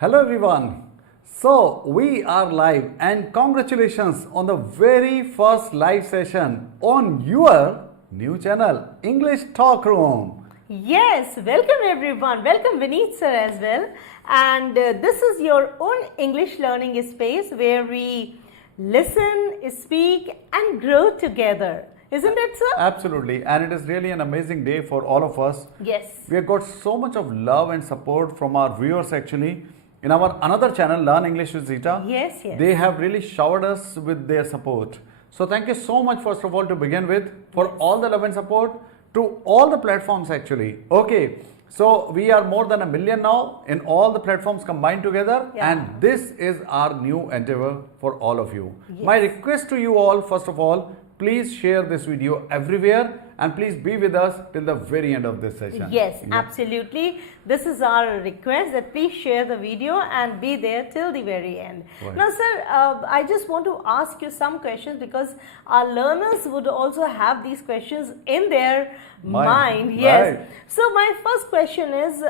Hello everyone. So we are live and congratulations on the very first live session on your new channel, English Talk Room. Yes, welcome everyone. Welcome Vineet sir as well. And this is your own English learning space where we listen, speak and grow together. Isn't it, sir? Absolutely, and it is really an amazing day for all of us. Yes. We have got so much of love and support from our viewers actually. In our another channel, Learn English with Zita, Yes. they have really showered us with their support. So thank you so much first of all to begin with for all the love and support to all the platforms actually. Okay, so we are more than 1 million now in all the platforms combined together, and this is our new endeavor for all of you. My request to you all, first of all, please share this video everywhere and please be with us till the very end of this session. Yes, absolutely. This is our request that please share the video and be there till the very end. Right. Now, sir, I just want to ask you some questions because our learners would also have these questions in their mind. Yes. Right. So, my first question is,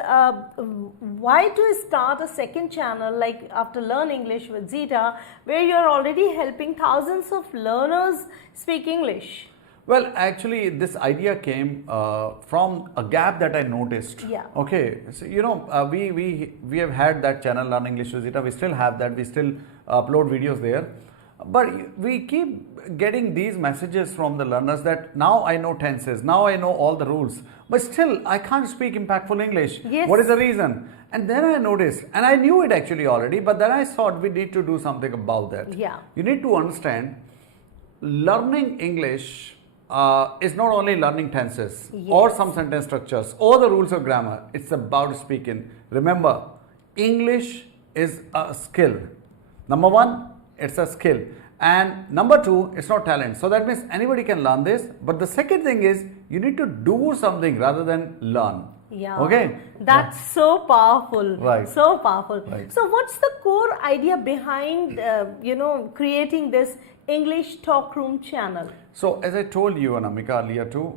why to start a second channel like after Learn English with Zita, where you are already helping thousands of learners speak English? Well, actually, this idea came from a gap that I noticed. Yeah. Okay. So, we have had that channel, Learn English with Zita. We still have that. We still upload videos there. But we keep getting these messages from the learners that now I know tenses, now I know all the rules, but still I can't speak impactful English. Yes. What is the reason? And then I noticed, and I knew it actually already, but then I thought we need to do something about that. Yeah. You need to understand, learning English is not only learning tenses or some sentence structures or the rules of grammar. It's about speaking. Remember, English is a skill. Number one, it's a skill. And number two, it's not talent. So that means anybody can learn this. But the second thing is you need to do something rather than learn. Yeah. Okay. That's so powerful. Right. So powerful. Right. So what's the core idea behind, creating this English Talk Room channel? So as I told you, Anamika, earlier too,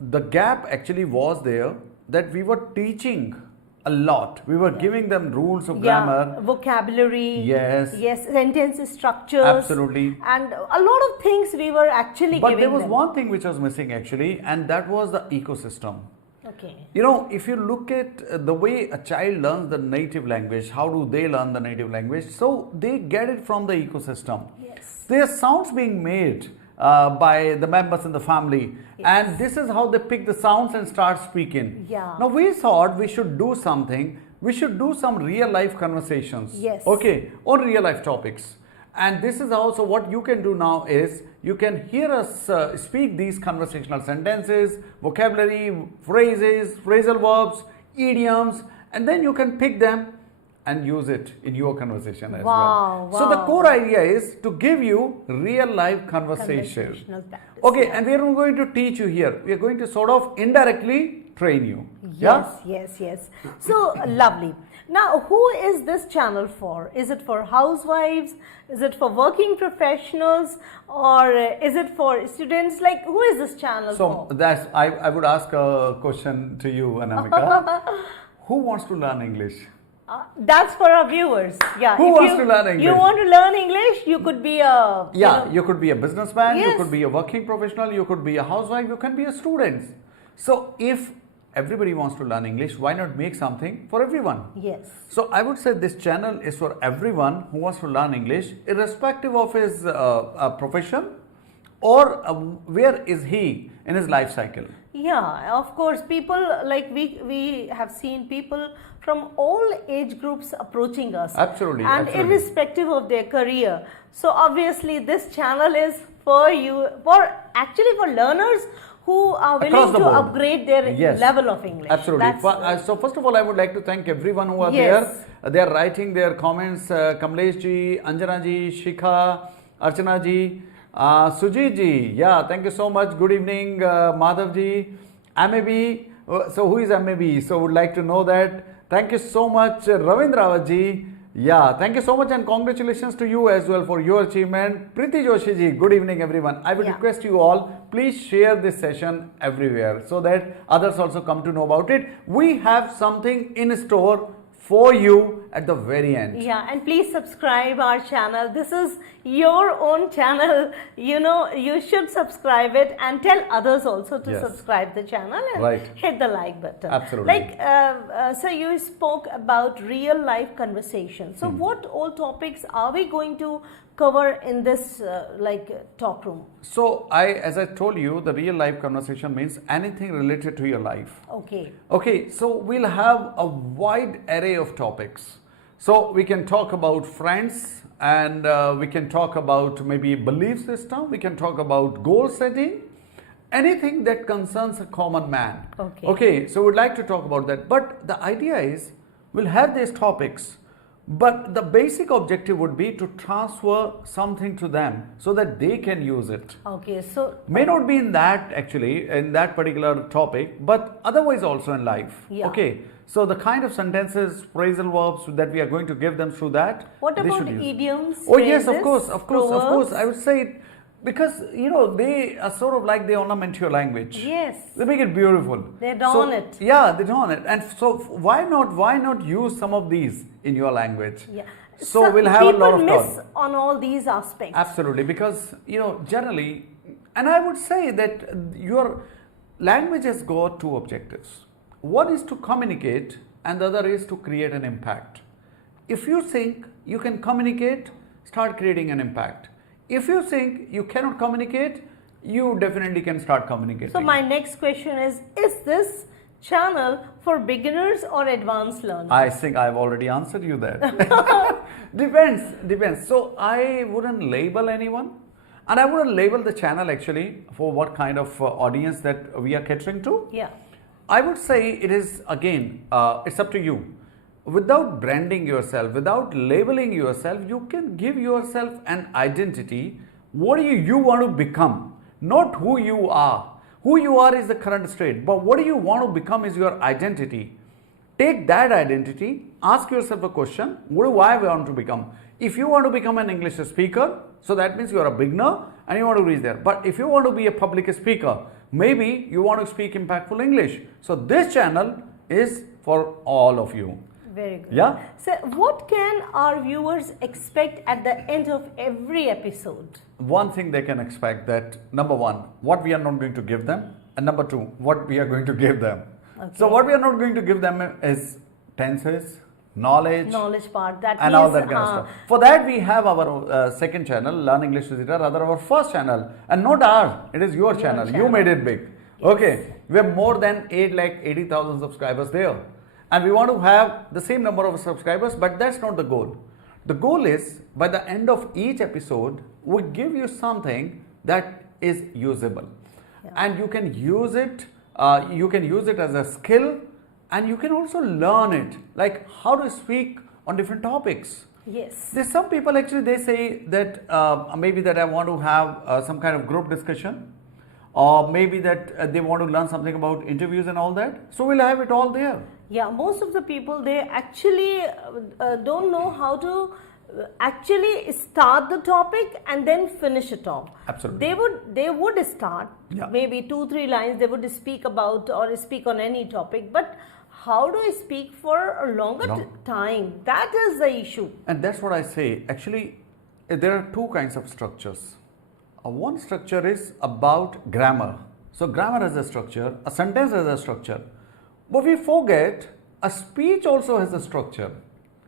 the gap actually was there that we were teaching a lot. We were giving them rules of grammar. Vocabulary. Yes. Yes, sentence structures. Absolutely. And a lot of things we were actually But giving there was them. one thing which was missing actually, and that was the ecosystem. Okay. If you look at the way a child learns the native language, how do they learn the native language? So they get it from the ecosystem. Yes. There are sounds being made by the members in the family, and this is how they pick the sounds and start speaking. Yeah. Now we thought we should do something. We should do some real life conversations. Yes. Okay, on real life topics. And this is also what you can do now is you can hear us speak these conversational sentences, vocabulary, phrases, phrasal verbs, idioms, and then you can pick them and use it in your conversation as well. Wow. So the core idea is to give you real life conversation. Conversational practice. Okay, and we are not going to teach you here. We are going to sort of indirectly train you. Yes. So lovely. Now, who is this channel for? Is it for housewives? Is it for working professionals? Or is it for students? Like, who is this channel for? So that's I would ask a question to you, Anamika. Who wants to learn English? That's for our viewers. Yeah. Who wants to learn English? You want to learn English? You could be a you could be a businessman. Yes. You could be a working professional. You could be a housewife. You can be a student. So if everybody wants to learn English, why not make something for everyone? Yes. So I would say this channel is for everyone who wants to learn English, irrespective of his profession or where is he in his life cycle. Yeah, of course, people like we have seen people from all age groups approaching us. Absolutely. And absolutely. irrespective of their career. So obviously this channel is for you, for learners who are willing to upgrade their level of English. Absolutely. So first of all, I would like to thank everyone who are there. They are writing their comments. Kamlesh ji, Anjana ji, Shikha, Archana ji, Sujit ji. Yeah, thank you so much. Good evening, Madhav ji. MAB. So who is MAB? So would like to know that. Thank you so much, Ravindra ji. Yeah, thank you so much and congratulations to you as well for your achievement. Preeti Joshi ji, good evening everyone. I would request you all, please share this session everywhere so that others also come to know about it. We have something in store for you at the very end. Yeah, and please subscribe our channel. This is your own channel. You know, you should subscribe it and tell others also to Yes. subscribe the channel and Right. hit the like button. Absolutely. Like, so you spoke about real life conversation. So what all topics are we going to cover in this talk room? So as I told you, the real life conversation means anything related to your life. Okay. Okay, so we'll have a wide array of topics. So we can talk about friends, and we can talk about maybe belief system, we can talk about goal setting, anything that concerns a common man. Okay. Okay, so we'd like to talk about that. But the idea is, we'll have these topics, but the basic objective would be to transfer something to them so that they can use it. Okay, so May not be in that particular topic, but otherwise also in life. Yeah. Okay, so the kind of sentences, phrasal verbs that we are going to give them through that. what they about should use. idioms? Oh yes, of phrases, course, of proverbs? course. I would say it because they are sort of like they ornament your language. Yes. They make it beautiful. They adorn it. Yeah, they adorn it, and so why not use some of these in your language? Yeah. So we'll have a lot of people talk. miss on all these aspects. Absolutely, because generally, and I would say that your language has got two objectives. One is to communicate, and the other is to create an impact. If you think you can communicate, start creating an impact. If you think you cannot communicate, you definitely can start communicating. So my next question is this channel for beginners or advanced learners? I think I've already answered you that. Depends. So I wouldn't label anyone, and I wouldn't label the channel actually for what kind of audience that we are catering to. Yeah. I would say it is again, it's up to you. Without branding yourself, without labeling yourself, you can give yourself an identity. What do you want to become? Not who you are. Who you are is the current state, but what do you want to become is your identity. Take that identity, ask yourself a question, what do I want to become? If you want to become an English speaker, so that means you are a beginner and you want to reach there. But if you want to be a public speaker, maybe you want to speak impactful English. So this channel is for all of you. Very good. Yeah. So what can our viewers expect at the end of every episode? One thing they can expect that, number one, what we are not going to give them, and number two, what we are going to give them. Okay. So what we are not going to give them is tenses, knowledge Part. That and means, all that kind of stuff. For that we have our second channel, Learn English Visitor, rather our first channel, and not ours, it is your channel. You made it big. Yes. Okay, we have more than 880,000 subscribers there, and we want to have the same number of subscribers, but that's not the goal. The goal is, by the end of each episode, we give you something that is usable. Yeah. And you can use it, as a skill, and you can also learn it, like how to speak on different topics. Yes. There's some people actually, they say that maybe that I want to have some kind of group discussion, or maybe that they want to learn something about interviews and all that. So we'll have it all there. Yeah, most of the people, they actually don't know how to actually start the topic and then finish it off. Absolutely. They would start, Yeah. maybe 2-3 lines they would speak about or speak on any topic, but how do I speak for a longer time? That is the issue. And that's what I say. Actually, there are two kinds of structures. One structure is about grammar. So grammar has a structure, a sentence has a structure. But we forget a speech also has a structure.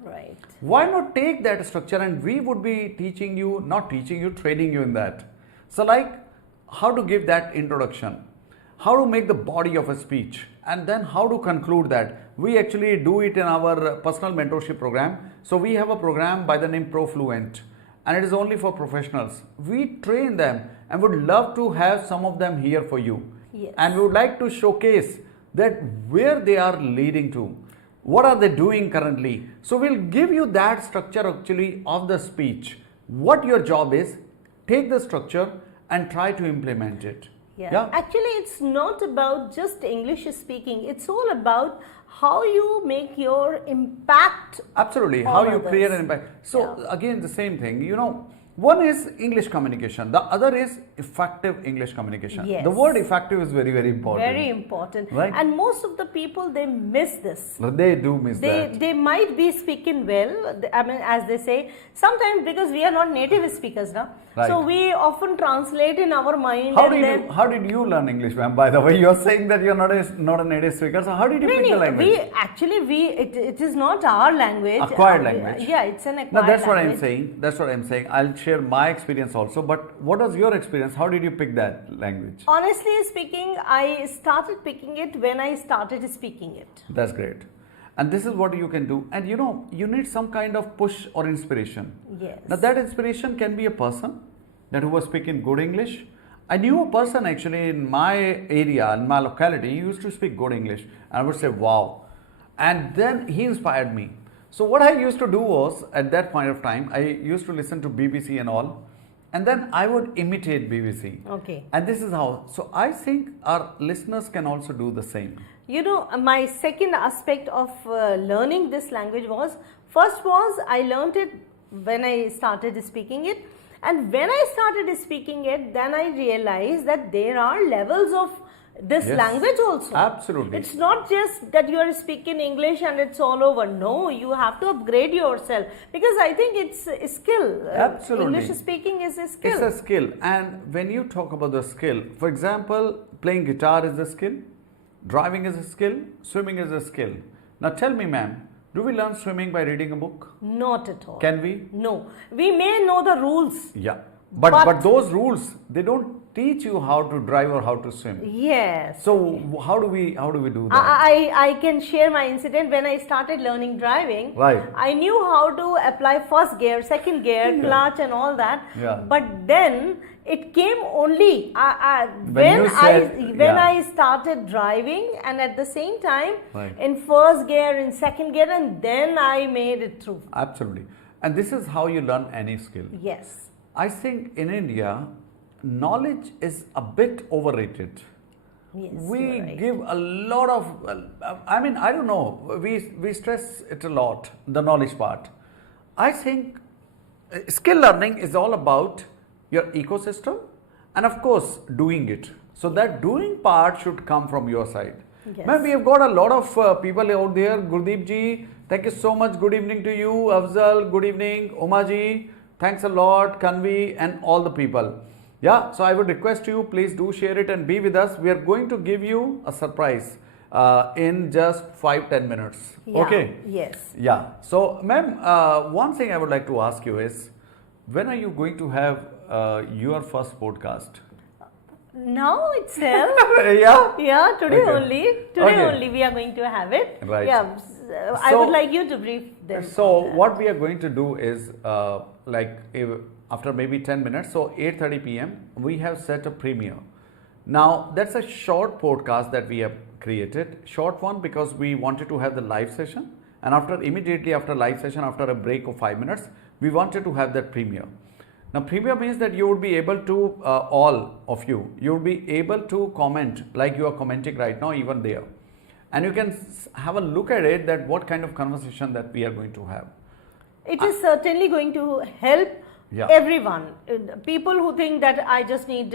Right. Why not take that structure, and we would be training you in that. So like how to give that introduction, how to make the body of a speech, and then how to conclude that. We actually do it in our personal mentorship program. So we have a program by the name ProFluent, and it is only for professionals. We train them and would love to have some of them here for you. Yes. And we would like to showcase that where they are leading to. What are they doing currently? So we'll give you that structure actually of the speech. What your job is, take the structure and try to implement it. Yeah. Actually, it's not about just English speaking. It's all about how you make your impact. Absolutely. on How you others. create an impact. So Yeah. again, the same thing, One is English communication. The other is effective English communication. Yes. The word effective is very, very important. Very important. Right. And most of the people, they miss this. They do miss that. They might be speaking well, I mean, as they say, sometimes because we are not native speakers now. Right. So we often translate in our mind. How did you learn English, ma'am? By the way, you are saying that you are not a native speaker. So how did you pick the language? It is not our language. Acquired language. Yeah, it's an acquired No, that's what language. I'm saying. That's what I'm saying. I'll share my experience also. But what was your experience? How did you pick that language? Honestly speaking, I started picking it when I started speaking it. That's great. And this is what you can do. And you need some kind of push or inspiration. Yes. Now that inspiration can be a person that who was speaking good English. I knew a person actually in my area, in my locality, he used to speak good English. And I would say, wow. And then he inspired me. So what I used to do was, at that point of time, I used to listen to BBC and all. And then I would imitate BBC. Okay. And this is how. So I think our listeners can also do the same. My second aspect of learning this language was I learned it when I started speaking it. And when I started speaking it, then I realized that there are levels of this language also. Absolutely. It's not just that you are speaking English and it's all over. No, you have to upgrade yourself, because I think it's a skill. Absolutely. English speaking is a skill. It's a skill. And when you talk about the skill, for example, playing guitar is a skill, driving is a skill, swimming is a skill. Now tell me, ma'am, do we learn swimming by reading a book? Not at all. Can we? No. We may know the rules. Yeah. But those rules, they don't teach you how to drive or how to swim. Yes. So how do we do that? I can share my incident. When I started learning driving, Right. I knew how to apply first gear, second gear, clutch and all that. Yeah. But then it came only When I started driving, and at the same time in first gear, in second gear, and then I made it through. Absolutely. And this is how you learn any skill. Yes. I think in India, knowledge is a bit overrated. Yes, We right. give a lot of, I don't know, we stress it a lot, the knowledge part. I think skill learning is all about your ecosystem and of course doing it. So that doing part should come from your side. Yes. Ma'am, we have got a lot of people out there. Gurdeep ji, thank you so much. Good evening to you. Afzal, good evening. Oma ji, thanks a lot. Kanvi and all the people. Yeah, so I would request you, please do share it and be with us. We are going to give you a surprise in just 5-10 minutes. Yeah. Okay? Yes. Yeah. So, ma'am, one thing I would like to ask you is, when are you going to have your first podcast? Now itself. Yeah? Yeah, today Okay. only. Today only we are going to have it. Right. Yeah. I would like you to brief them. So what we are going to do is after maybe 10 minutes, so 8:30 p.m. we have set a premiere. Now that's a short podcast that we have created, short one because we wanted to have the live session, and immediately after live session, after a break of 5 minutes, we wanted to have that premiere. Now premiere means that you would be able to, all of you would be able to comment like you are commenting right now, even there. And you can have a look at it, that what kind of conversation that we are going to have. It is certainly going to help everyone. People who think that I just need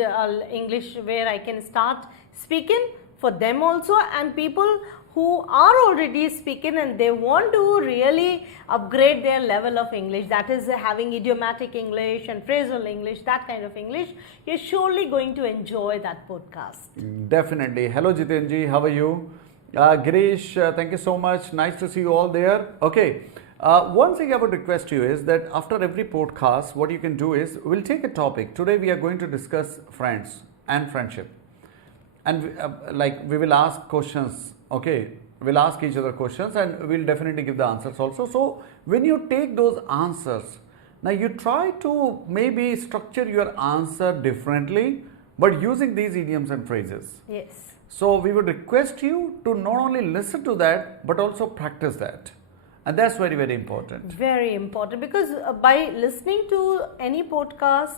English where I can start speaking, for them also, and people who are already speaking and they want to really upgrade their level of English, that is having idiomatic English and phrasal English, that kind of English, you're surely going to enjoy that podcast. Definitely. Hello Jitenji, how are you? Girish, thank you so much. Nice to see you all there. Okay. One thing I would request you is that after every podcast, what you can do is, we'll take a topic. Today we are going to discuss friends and friendship. And we will ask questions, okay? We'll ask each other questions and we'll definitely give the answers also. So when you take those answers, now you try to maybe structure your answer differently, but using these idioms and phrases. Yes. So we would request you to not only listen to that, but also practice that. And that's very, very important. Very important, because by listening to any podcast,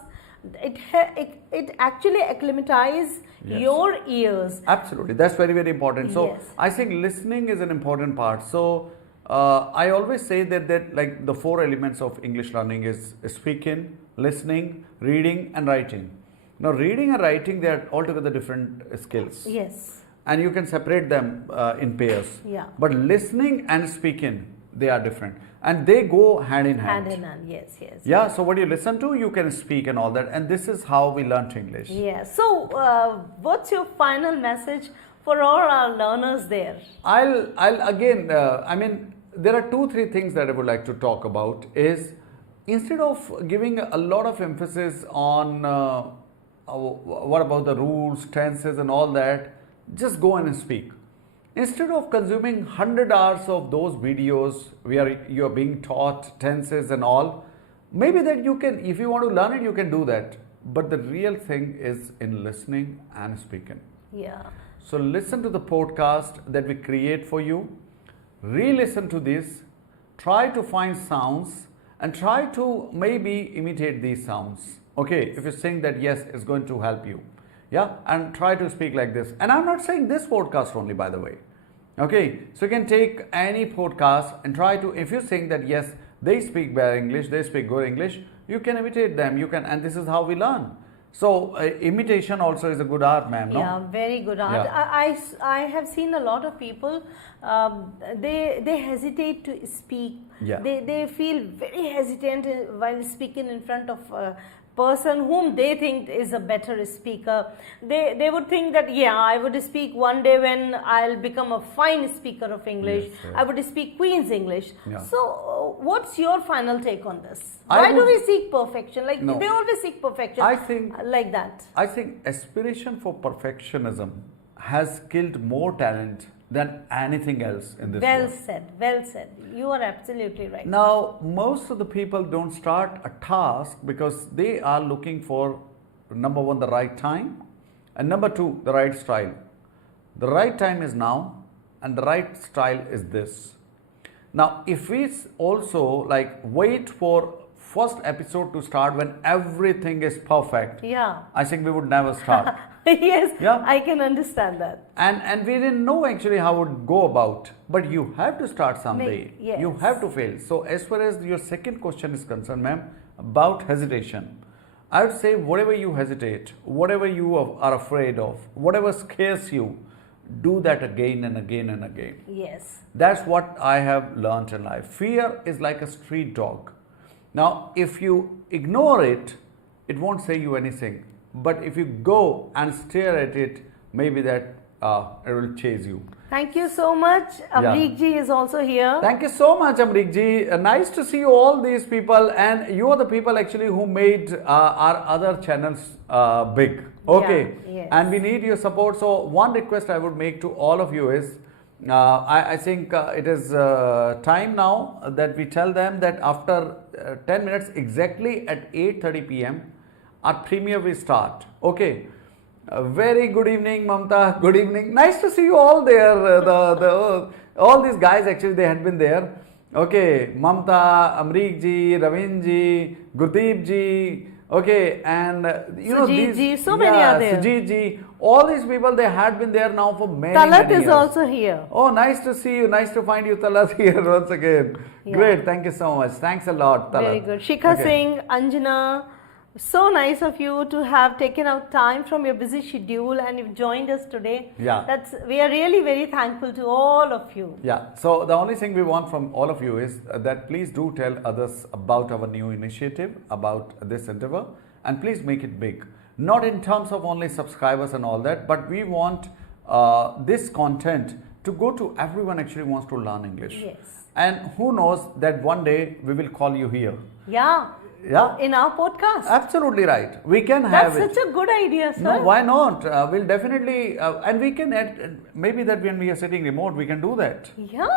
it actually acclimatizes your ears. Absolutely. That's very, very important. So Yes. I think listening is an important part. So I always say that like the 4 elements of English learning is speaking, listening, reading, and writing. Now, reading and writing, they are altogether different skills. Yes. And you can separate them in pairs. Yeah. But listening and speaking, they are different. And they go hand in hand. Hand in hand, yes, yes. Yeah, so what you listen to, you can speak and all that. And this is how we learnt English. Yeah. So, what's your final message for all our learners there? I'll again, I mean, there are 2-3 things that I would like to talk about is instead of giving a lot of emphasis on what about the rules, tenses and all that, just go and speak. Instead of consuming 100 hours of those videos where you are being taught tenses and all, maybe that you can, if you want to learn it, you can do that. But the real thing is in listening and speaking. Yeah. So listen to the podcast that we create for you, re-listen to this, try to find sounds and try to maybe imitate these sounds. Okay, if you think that yes, it's going to help you. Yeah, and try to speak like this. And I'm not saying this podcast only, by the way. Okay, so you can take any podcast and try to, if you think that yes, they speak bad English, they speak good English, you can imitate them. You can, and this is how we learn. So imitation also is a good art, ma'am. No? Yeah, very good art. Yeah. I have seen a lot of people. They hesitate to speak. Yeah. They feel very hesitant while speaking in front of a person whom they think is a better speaker. They would think that yeah, I would speak one day when I'll become a fine speaker of English. Yes, yes. I would speak Queen's English. Yeah. So what's your final take on this? I Why do would- we seek perfection? Like No. they always seek perfection. I think- like that. I think aspiration for perfectionism has killed more talent than anything else in this Well world. said, well said. You are absolutely right. Now, most of the people don't start a task because they are looking for number 1, the right time, and number 2, the right style. The right time is now, and the right style is this. Now, if we also like wait for first episode to start when everything is perfect, Yeah. I think we would never start. Yes, Yeah. I can understand that. And we didn't know actually how it would go about, but you have to start someday. Yes. You have to fail. So as far as your second question is concerned, ma'am, about hesitation, I would say whatever you hesitate, whatever you are afraid of, whatever scares you, do that again and again and again. Yes. That's what I have learned in life. Fear is like a street dog. Now, if you ignore it, it won't say you anything. But if you go and stare at it, maybe that it will chase you. Thank you so much. Amrik ji is also here. Thank you so much, Amrik ji. Nice to see you all these people, and you are the people actually who made our other channels big. Okay, Yeah, yes. and we need your support. So one request I would make to all of you is, I think it is time now that we tell them that after 10 minutes exactly at 8:30 p.m. our premiere will start. Okay. Very good evening, Mamta. Good evening. Nice to see you all there. All these guys actually they had been there. Okay, Mamta, Amrik ji, Ravin ji, Gurdeep ji. Okay, and you know Sujit these. ji, so many are there. Sujit ji, all these people they had been there now for many. Talat many is years. also here. Oh, nice to see you. Nice to find you, Talat, here once again. Yeah. Great. Thank you so much. Thanks a lot, Talat. Very good. Shikha Okay. Singh, Anjana, so nice of you to have taken out time from your busy schedule and you've joined us today. Yeah. We are really very thankful to all of you. Yeah, so the only thing we want from all of you is that please do tell others about our new initiative, about this endeavor, and please make it big. Not in terms of only subscribers and all that, but we want this content to go to everyone actually wants to learn English. Yes. And who knows that one day we will call you here. Yeah. Yeah. In our podcast. Absolutely right. We can have That's it. such a good idea, sir. No, why not? We'll definitely, and we can add, maybe that when we are sitting remote, we can do that. Yeah,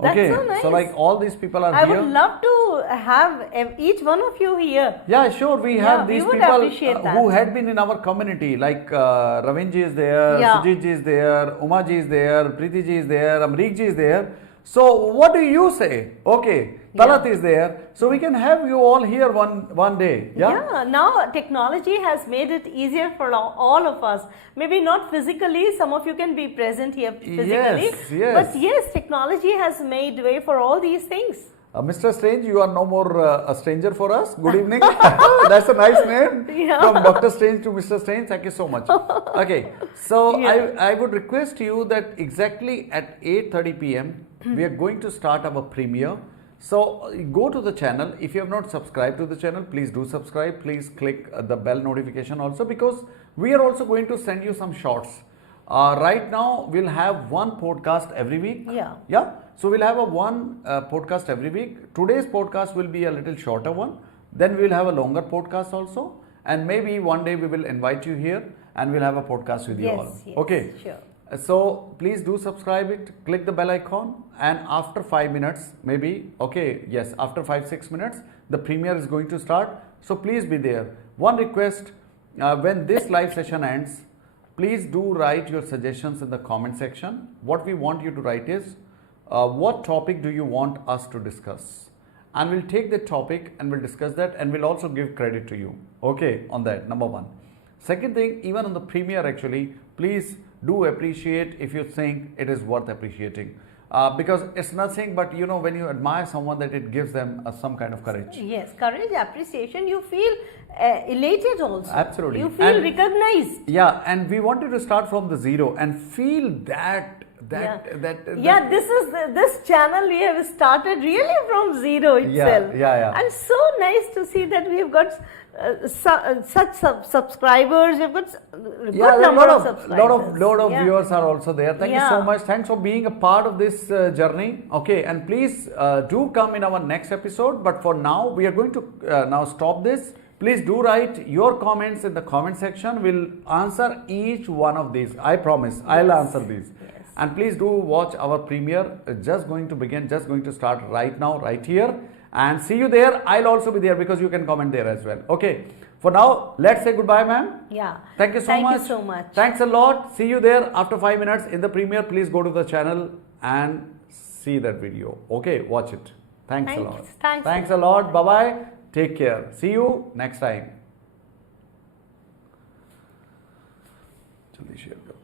that's Okay, so nice. so like all these people are I here. would love to have each one of you here. Yeah, sure. We Yeah, have we these would people appreciate that. who had been in our community, like Ravinji is there, Yeah. Sujit ji is there, Uma ji is there, Preeti ji is there, Amrik ji is there. So what do you say? Okay, Talat is there, so we can have you all here one day. Yeah, now technology has made it easier for all of us. Maybe not physically, some of you can be present here physically. Yes. But yes, technology has made way for all these things. Mr. Strange, you are no more a stranger for us. Good evening. That's a nice name. Yeah. From Dr. Strange to Mr. Strange. Thank you so much. Okay, so I would request you that exactly at 8:30 p.m. we are going to start our premiere. So go to the channel. If you have not subscribed to the channel, please do subscribe. Please click the bell notification also, because we are also going to send you some shorts. Right now we'll have one podcast every week. Yeah. So we'll have one podcast every week. Today's podcast will be a little shorter one. Then we'll have a longer podcast also. And maybe one day we will invite you here and we'll have a podcast with you all. Yes, okay. Sure. So please do subscribe it, click the bell icon, and after 5 minutes, maybe, okay, yes, after 5-6 minutes, the premiere is going to start. So please be there. One request, when this live session ends, please do write your suggestions in the comment section. What we want you to write is, what topic do you want us to discuss? And we'll take the topic and we'll discuss that, and we'll also give credit to you, okay, on that, number one. Second thing, even on the premiere actually, please do appreciate if you think it is worth appreciating. Because it's nothing but, you know, when you admire someone, that it gives them some kind of courage. Yes, courage, appreciation, you feel elated also. Absolutely. You feel recognized. Yeah, and we wanted to start from the zero and feel that this channel we have started really from zero itself. Yeah. And so nice to see that we have got such subscribers. We've got good number of subscribers. Lot of viewers are also there. Thank you so much. Thanks for being a part of this journey. Okay, and please do come in our next episode. But for now, we are going to now stop this. Please do write your comments in the comment section. We'll answer each one of these. I promise. I'll answer these. Yes. And please do watch our premiere. Just going to begin. Just going to start right now, right here. And see you there. I'll also be there because you can comment there as well. Okay. For now, let's say goodbye, ma'am. Yeah. Thank you so much. Thank you so much. Thanks a lot. See you there after 5 minutes in the premiere. Please go to the channel and see that video. Okay. Watch it. Thanks a lot. Thanks a lot. Bye-bye. Take care. See you next time. Jaldi share karo.